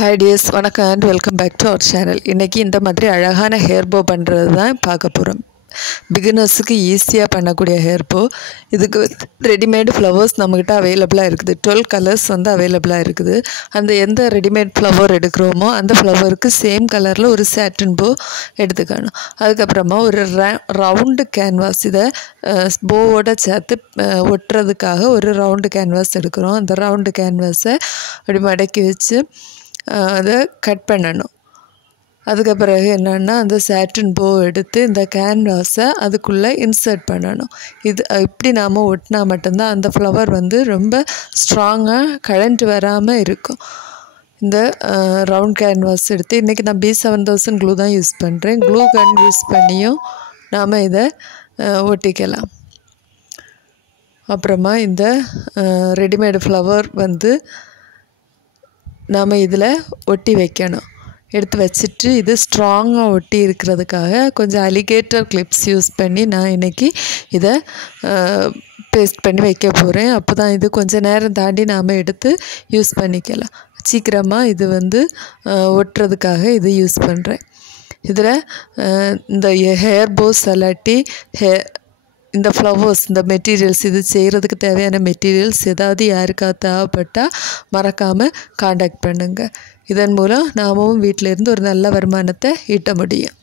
Hi dears, வணக்கம் and welcome back to our channel. இன்னைக்கு இந்த மாதிரி அழகான ஹேர் போ பண்றது தான் பார்க்க போறோம். பிகினர்ஸ்க்கு ஈஸியா பண்ணக்கூடிய ஹேர் போ. இதுக்கு ரெடிமேட் ஃப்ளவர்ஸ் நம்மகிட்ட அவேலபிளா இருக்குது. 12 கலர்ஸ் வந்து அவேலபிளா இருக்குது. அந்த எந்த ரெடிமேட் ஃப்ளவர் எடுக்கறோமோ அந்த ஃப்ளவருக்கு சேம் கலர்ல ஒரு சாட்டின் போ எடுத்துக்கணும். அதுக்கு அப்புறமா ஒரு ரவுண்ட் கேன்வாஸ் இத போவோட சேர்த்து ஒட்டுறதுக்காக ஒரு ரவுண்ட் கேன்வாஸ் எடுக்கிறோம். அந்த ரவுண்ட் கேன்வாஸை அப்படி மடக்கி வச்சு அதை கட் பண்ணணும். அதுக்கு பிறகு என்னென்னா அந்த சாட்டின் போ எடுத்து இந்த கேன்வாஸை அதுக்குள்ளே இன்சர்ட் பண்ணணும். இது இப்படி நாம் ஒட்டினா மட்டும்தான் அந்த ஃப்ளவர் வந்து ரொம்ப ஸ்ட்ராங்காக கழண்டு வராமல் இருக்கும். இந்த ரவுண்ட் கேன்வாஸ் எடுத்து இன்றைக்கி நான் B7000 க்ளூ தான் யூஸ் பண்ணுறேன். க்ளூ கன் யூஸ் பண்ணியும் நாம் இதை ஒட்டிக்கலாம். அப்புறமா இந்த ரெடிமேடு ஃப்ளவர் வந்து நாம் இதில் ஒட்டி வைக்கணும். எடுத்து வச்சுட்டு இது ஸ்ட்ராங்காக ஒட்டி இருக்கிறதுக்காக கொஞ்சம் அலிகேட்டர் கிளிப்ஸ் யூஸ் பண்ணி நான் இன்றைக்கி இதை பேஸ்ட் பண்ணி வைக்க போகிறேன். அப்போ தான் இது கொஞ்சம் நேரம் தாண்டி நாம் எடுத்து யூஸ் பண்ணிக்கலாம். சீக்கிரமாக இது வந்து ஒட்டுறதுக்காக இது யூஸ் பண்ணுறேன். இதில் இந்த ஹேர் போஸ் அல்லாட்டி இந்த ஃப்ளவர்ஸ் இந்த மெட்டீரியல்ஸ் இது செய்கிறதுக்கு தேவையான மெட்டீரியல்ஸ் ஏதாவது யாருக்காவது தேவைப்பட்டால் மறக்காமல் காண்டாக்ட் பண்ணுங்கள். இதன் மூலம் நாமும் வீட்டிலேருந்து ஒரு நல்ல வருமானத்தை ஈட்ட முடியும்.